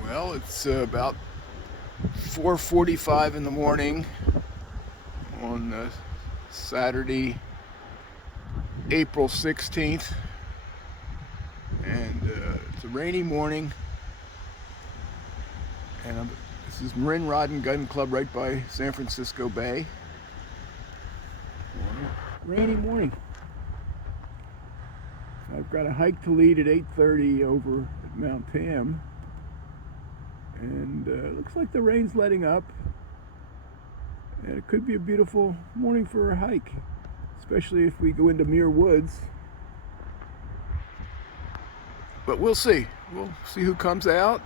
Well, it's about 4:45 in the morning on Saturday, April 16th, and it's a rainy morning. And this is Marin Rod and Gun Club right by San Francisco Bay. Rainy morning. I've got a hike to lead at 8:30 over at Mount Tam, and it looks like the rain's letting up. And it could be a beautiful morning for a hike, especially if we go into Muir Woods. But we'll see. We'll see who comes out,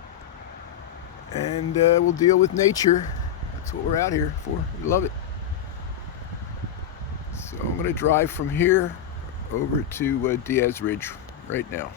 and we'll deal with nature. That's what we're out here for. We love it. So I'm going to drive from here over to Diaz Ridge right now.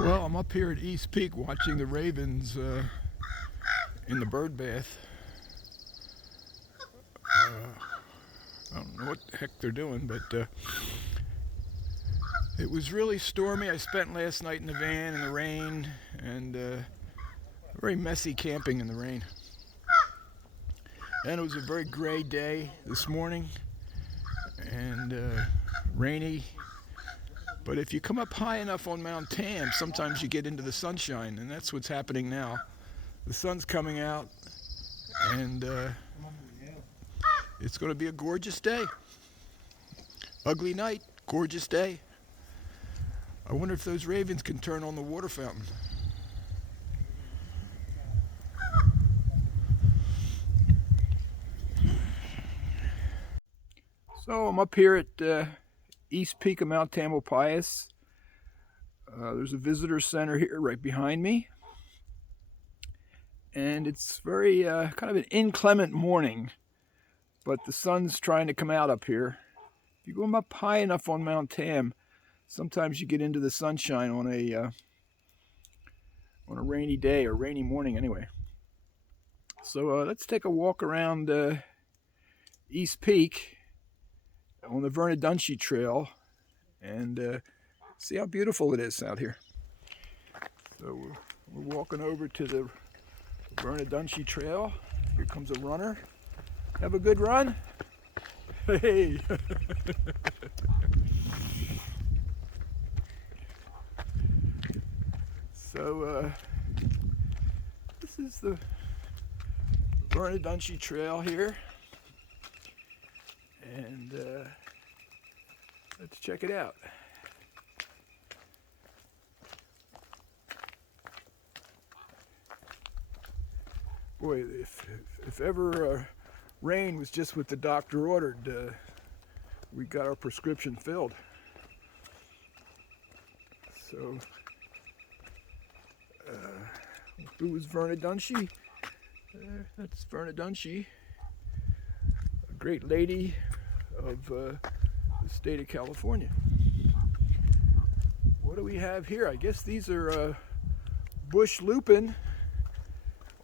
Well, I'm up here at East Peak watching the ravens in the bird bath. I don't know what the heck they're doing, but it was really stormy. I spent last night in the van in the rain, and very messy camping in the rain. And it was a very gray day this morning, and rainy. But if you come up high enough on Mount Tam, sometimes you get into the sunshine, and that's what's happening now. The sun's coming out, and it's going to be a gorgeous day. Ugly night, gorgeous day. I wonder if those ravens can turn on the water fountain. So I'm up here at East Peak of Mt.Tamalpais. There's a visitor center here right behind me. And it's very kind of an inclement morning, but the sun's trying to come out up here. If you go up high enough on Mount Tam, sometimes you get into the sunshine on a rainy day or rainy morning anyway. So let's take a walk around East Peak on the Bernadonchi Trail and see how beautiful it is out here. So we're walking over to the Bernadonchi Trail. Here comes a runner. Have a good run. Hey. So this is the Bernadonchi Trail here, and let's check it out. Boy, if ever rain was just what the doctor ordered, we got our prescription filled. So who was Bernadonchi? That's Bernadonchi, a great lady of the state of California. What do we have here? I guess these are bush lupin,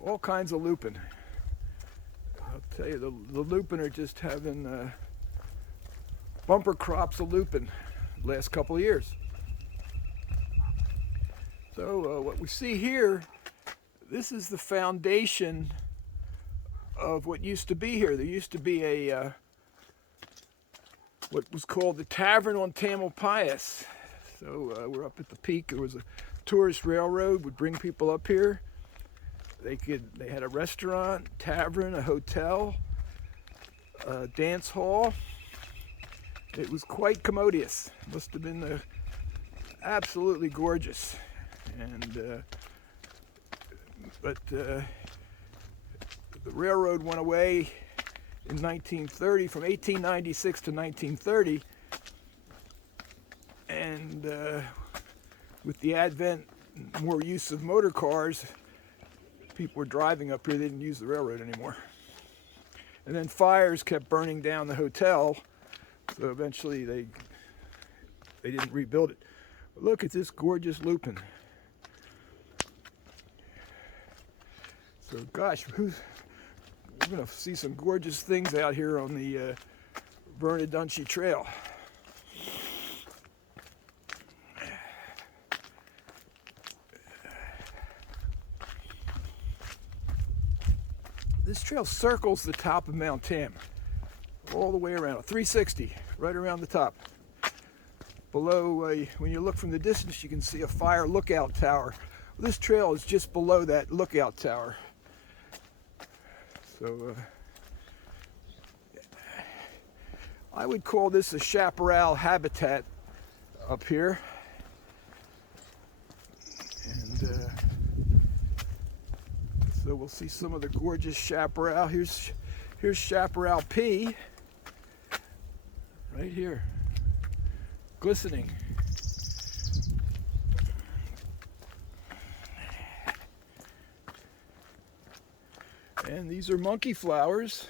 all kinds of lupin. I'll tell you, the lupin are just having bumper crops of lupin the last couple of years. So what we see here, this is the foundation of what used to be here. There used to be a what was called the Tavern on Tamalpais. So we're up at the peak. There was a tourist railroad would bring people up here. They had a restaurant, tavern, a hotel, a dance hall. It was quite commodious. Must have been absolutely gorgeous. And but the railroad went away in 1930, from 1896 to 1930, and with the advent, more use of motor cars, people were driving up here. They didn't use the railroad anymore. And then fires kept burning down the hotel, so eventually they didn't rebuild it. But look at this gorgeous lupin. So gosh, we're going to see some gorgeous things out here on the Bernadonchi Trail. This trail circles the top of Mount Tam, all the way around, a 360, right around the top. Below, when you look from the distance, you can see a fire lookout tower. Well, this trail is just below that lookout tower. So, I would call this a chaparral habitat up here. And so we'll see some of the gorgeous chaparral. Here's chaparral P, right here, glistening. And these are monkey flowers.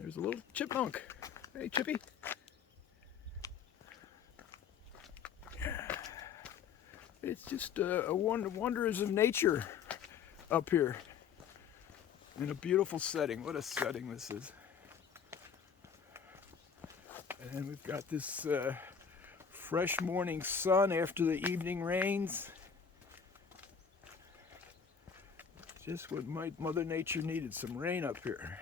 There's a little chipmunk. Hey, Chippy. It's just wonders of nature up here in a beautiful setting. What a setting this is. And we've got this fresh morning sun after the evening rains. Just what Mother Nature needed, some rain up here.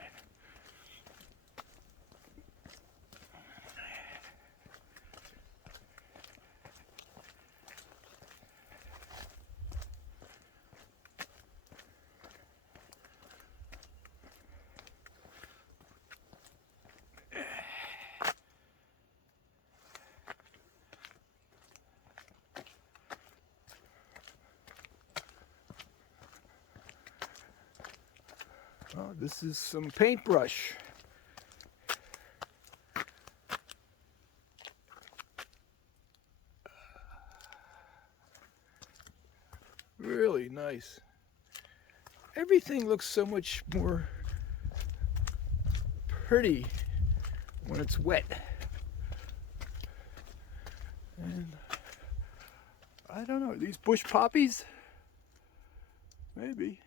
Oh, this is some paintbrush. Really nice. Everything looks so much more pretty when it's wet. And I don't know, these bush poppies? Maybe.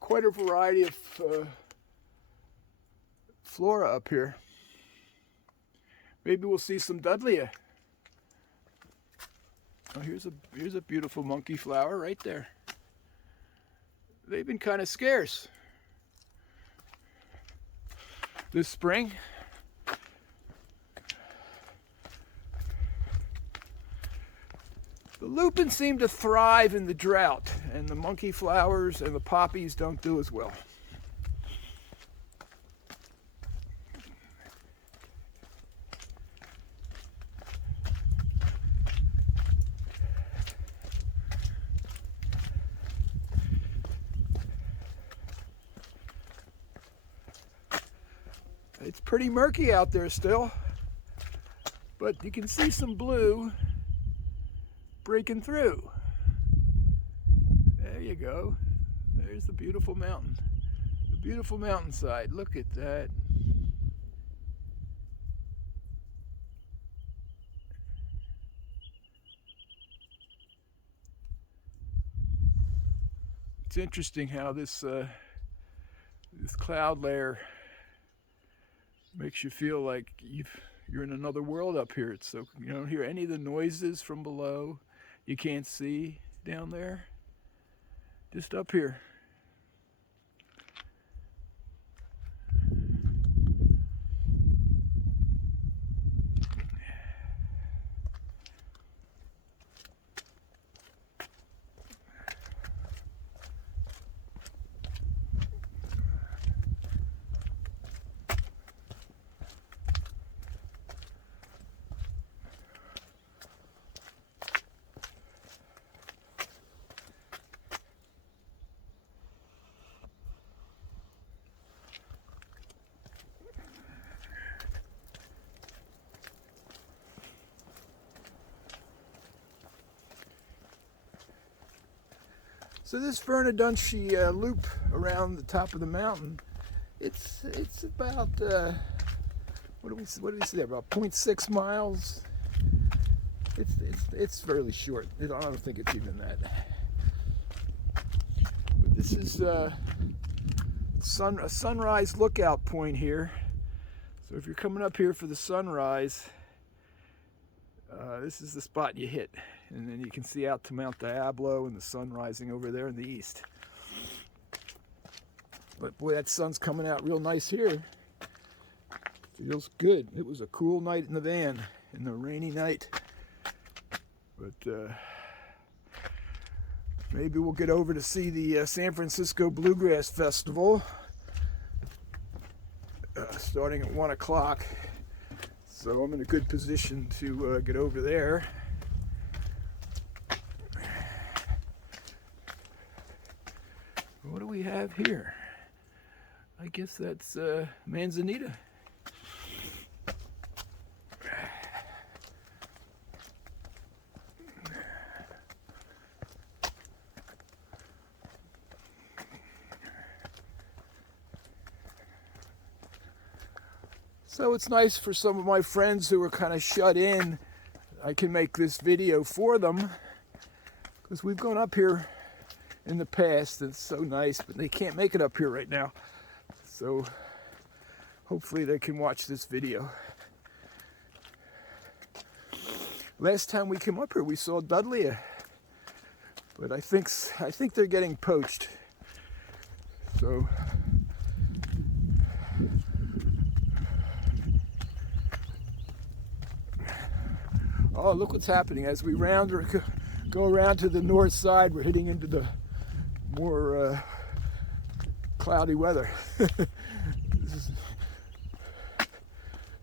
Quite a variety of flora up here. Maybe we'll see some Dudleya. Oh, here's a beautiful monkey flower right there. They've been kind of scarce this spring. The lupins seem to thrive in the drought, and the monkey flowers and the poppies don't do as well. It's pretty murky out there still, but you can see some blue breaking through. There you go. There's the beautiful mountain. The beautiful mountainside. Look at that. It's interesting how this cloud layer makes you feel like you're in another world up here. It's so you don't hear any of the noises from below. You can't see down there. Just up here. So this Bernadonchi loop around the top of the mountain, it's about what do we say there? About 0.6 miles. It's fairly short. I don't think it's even that. But this is a sunrise lookout point here. So if you're coming up here for the sunrise, this is the spot you hit. And then you can see out to Mt.Tamalpais and the sun rising over there in the east. But boy, that sun's coming out real nice here. Feels good. It was a cool night in the van, in the rainy night. But maybe we'll get over to see the San Francisco Bluegrass Festival starting at 1 o'clock. So I'm in a good position to get over there. What do we have here? I guess that's Manzanita. So it's nice for some of my friends who are kind of shut in. I can make this video for them because we've gone up here in the past. It's so nice, but they can't make it up here right now. So hopefully they can watch this video. Last time we came up here, we saw Dudley, but I think they're getting poached. So. Oh, look what's happening. As we go around to the north side, we're heading into the more cloudy weather.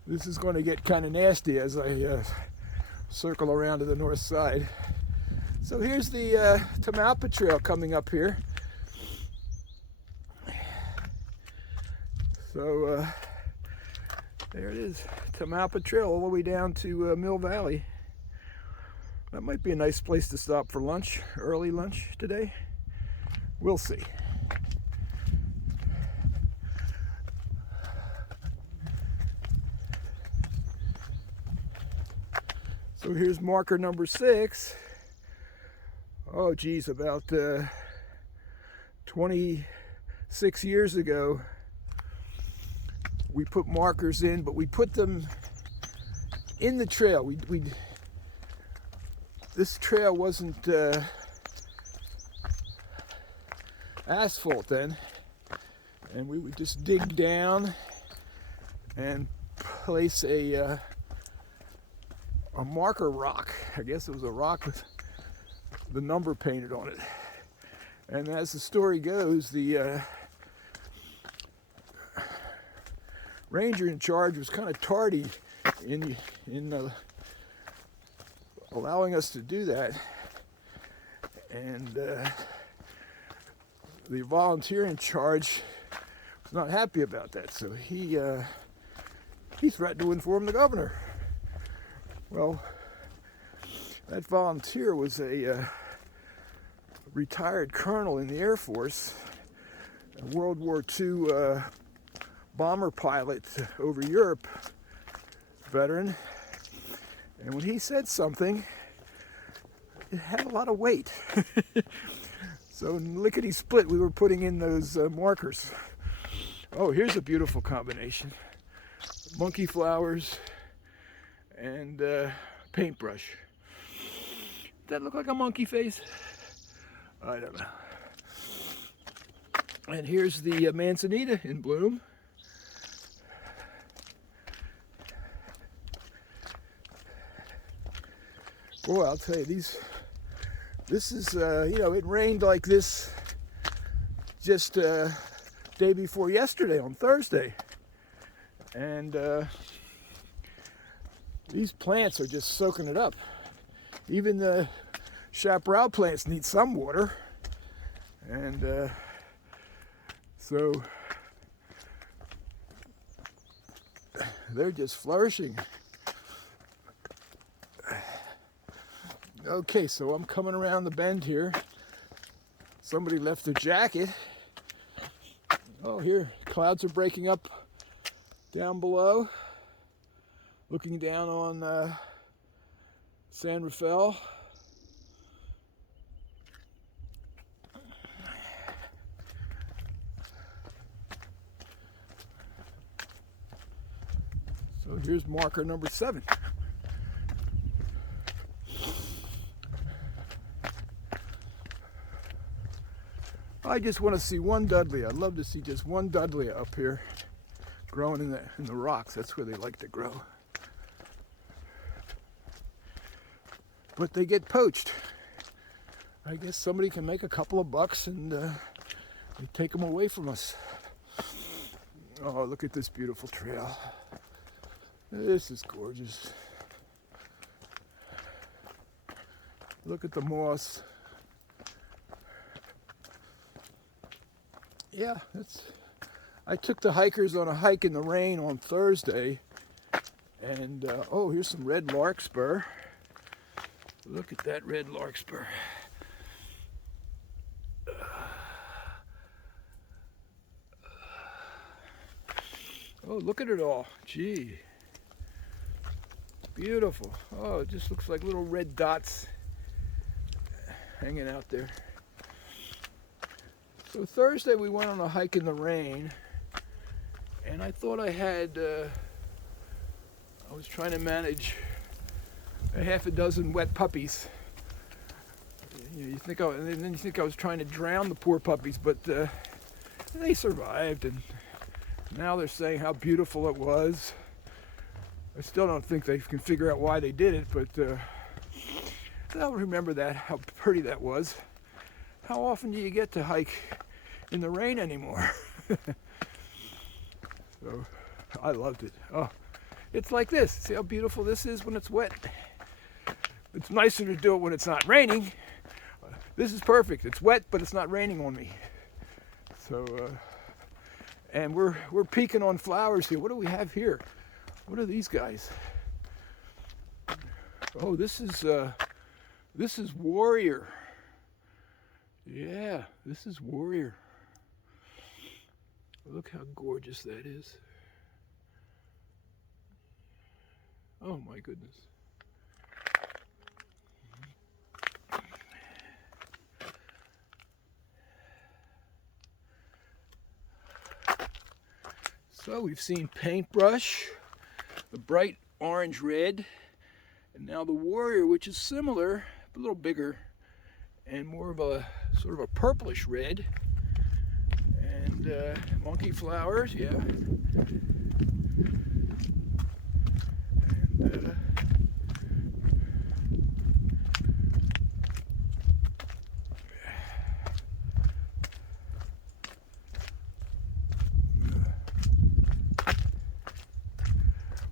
This is going to get kind of nasty as I circle around to the north side. So here's the Tamalpais Trail coming up here. So there it is, Tamalpais Trail all the way down to Mill Valley. That might be a nice place to stop for lunch, early lunch today. We'll see. So here's marker number 6. Oh geez, about 26 years ago, we put markers in, but we put them in the trail. This trail wasn't asphalt then, and we would just dig down and place a marker rock. I guess it was a rock with the number painted on it. And as the story goes, the ranger in charge was kind of tardy in allowing us to do that, and the volunteer in charge was not happy about that, so he threatened to inform the governor. Well, that volunteer was a retired colonel in the Air Force, a World War II bomber pilot over Europe, veteran. And when he said something, it had a lot of weight. So lickety split, we were putting in those markers. Oh, here's a beautiful combination. Monkey flowers and paintbrush. Does that look like a monkey face? I don't know. And here's the Manzanita in bloom. Boy, I'll tell you, this is, it rained like this just day before yesterday on Thursday. And these plants are just soaking it up. Even the chaparral plants need some water. And so they're just flourishing. Okay, so I'm coming around the bend here. Somebody left their jacket. Oh, here, clouds are breaking up down below. Looking down on San Rafael. So here's marker number 7. I just want to see one Dudley. I'd love to see just one Dudley up here growing in the rocks. That's where they like to grow. But they get poached. I guess somebody can make a couple of bucks and they take them away from us. Oh, look at this beautiful trail. This is gorgeous. Look at the moss. Yeah, I took the hikers on a hike in the rain on Thursday, and oh, here's some red larkspur. Look at that red larkspur. Oh, look at it all. Gee. Beautiful. Oh, it just looks like little red dots hanging out there. So Thursday we went on a hike in the rain, and I thought I was trying to manage a half a dozen wet puppies. You think and then you think I was trying to drown the poor puppies, but they survived, and now they're saying how beautiful it was. I still don't think they can figure out why they did it, but they'll remember that, how pretty that was. How often do you get to hike in the rain anymore? So I loved it. Oh, it's like this. See how beautiful this is when it's wet? It's nicer to do it when it's not raining. This is perfect. It's wet, but it's not raining on me. So, and we're peeking on flowers here. What do we have here? What are these guys? Oh, this is Warrior. Yeah, this is Warrior. Look how gorgeous that is. Oh my goodness. So we've seen Paintbrush, the bright orange red, and now the Warrior, which is similar, but a little bigger and more of a sort of a purplish red. And monkey flowers, yeah. And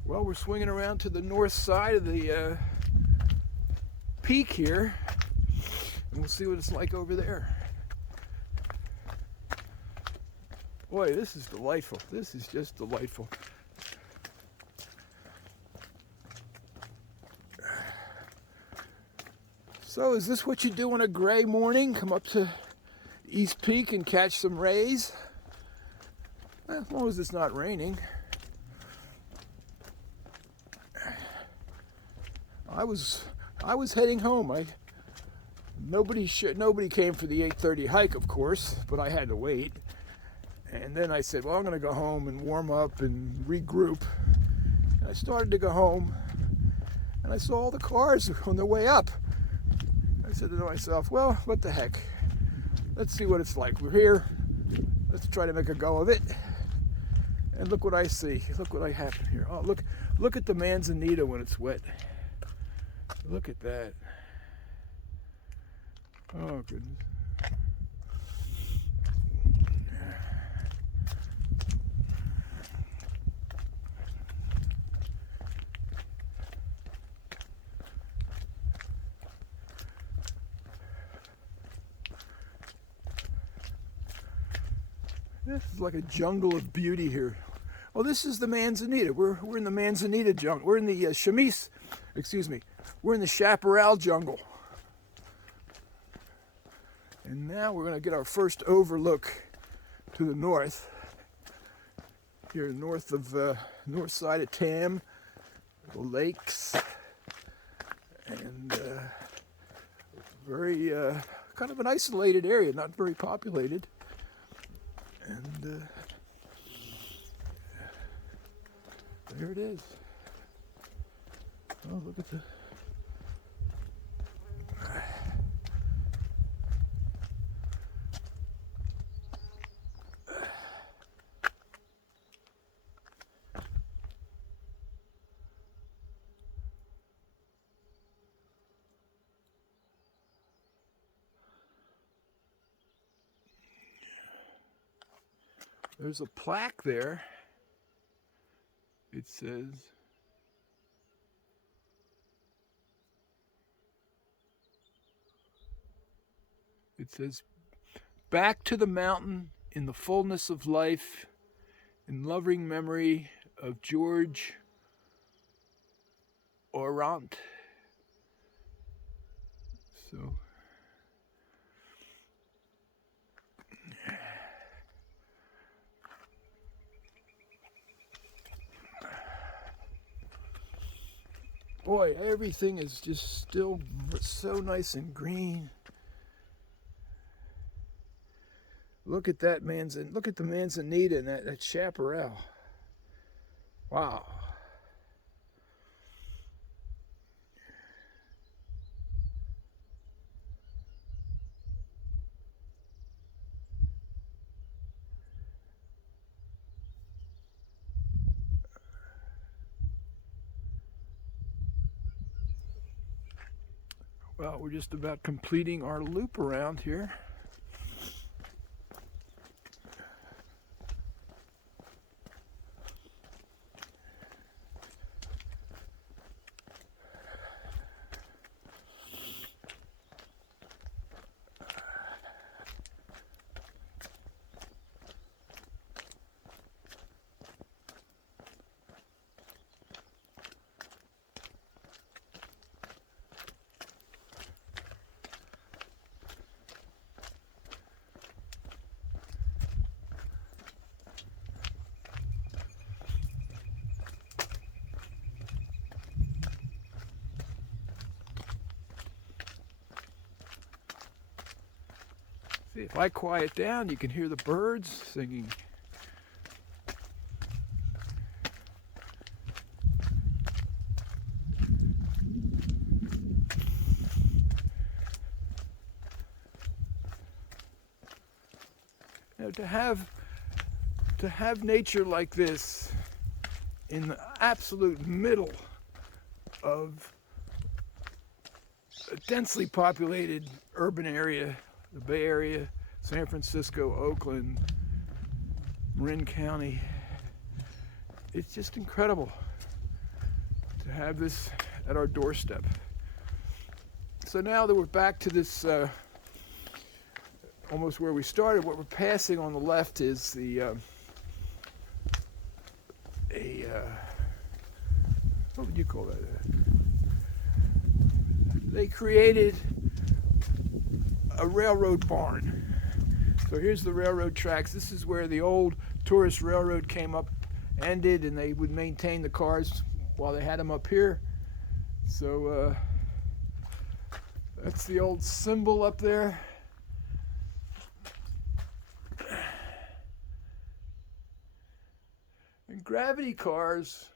well, we're swinging around to the north side of the peak here, and we'll see what it's like over there. Boy, this is delightful. This is just delightful. So is this what you do on a gray morning? Come up to East Peak and catch some rays? Well, as long as it's not raining. I was heading home. Nobody came for the 8:30 hike, of course, but I had to wait. And then I said, well, I'm going to go home and warm up and regroup. And I started to go home, and I saw all the cars on their way up. I said to myself, well, what the heck? Let's see what it's like. We're here. Let's try to make a go of it. And look what I see. Look what I have here. Oh, look at the Manzanita when it's wet. Look at that. Oh, goodness. This is like a jungle of beauty here. Oh, this is the Manzanita. We're in the Manzanita jungle. We're in the Chamise, excuse me. We're in the chaparral jungle. And now we're going to get our first overlook to the north. Here north of north side of Tam, the lakes, and very kind of an isolated area, not very populated. And there it is. Oh, look at the... There's a plaque there. It says, "Back to the mountain in the fullness of life, in loving memory of George Orant." So, boy, everything is just still so nice and green. Look at that look at the Manzanita and that chaparral. Wow. Well, we're just about completing our loop around here. See, if I quiet down, you can hear the birds singing. You know, to have nature like this in the absolute middle of a densely populated urban area, the Bay Area, San Francisco, Oakland, Marin County. It's just incredible to have this at our doorstep. So now that we're back to this almost where we started, what we're passing on the left is the what would you call that? They created a railroad barn. So here's the railroad tracks. This is where the old tourist railroad came up, ended, and they would maintain the cars while they had them up here. So that's the old symbol up there. And gravity cars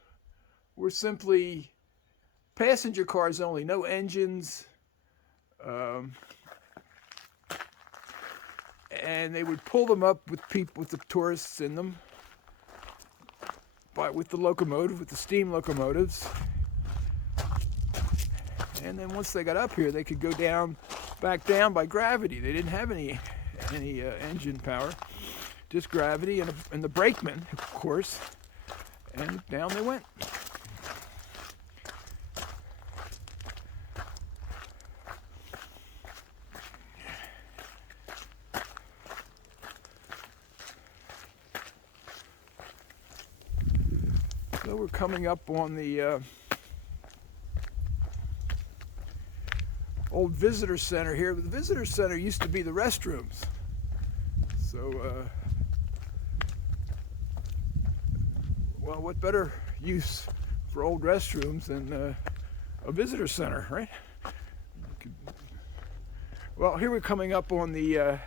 were simply passenger cars only, no engines. And they would pull them up with people, with the tourists in them, with the locomotive, with the steam locomotives. And then once they got up here, they could go back down by gravity. They didn't have any engine power, just gravity and the brakeman, of course. And down they went. So we're coming up on the old visitor center here. But the visitor center used to be the restrooms. So, well, what better use for old restrooms than a visitor center, right? Well, here we're coming up on the